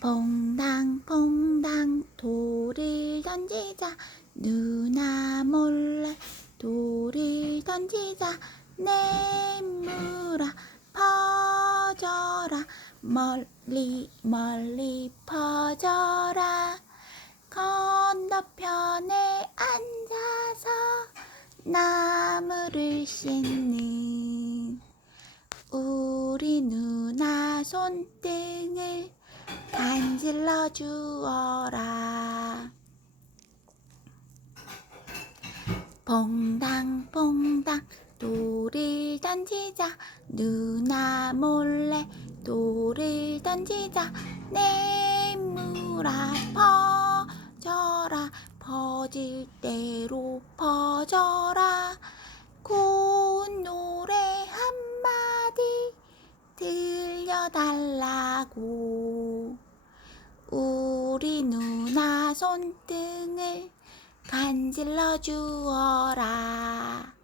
퐁당 퐁당 돌을 던지자. 누나 몰래 돌을 던지자. 내물아 퍼져라. 멀리 멀리 퍼져라. 건너편에 앉아서 나무를 씻는 우리 누나 손등을 주어라. 퐁당퐁당 돌을 던지자. 누나 몰래 돌을 던지자. 내물아 퍼져라. 퍼질 대로 퍼져라. 고운 노래 한마디 들려달라고 우리 누나 손등을 간질러 주어라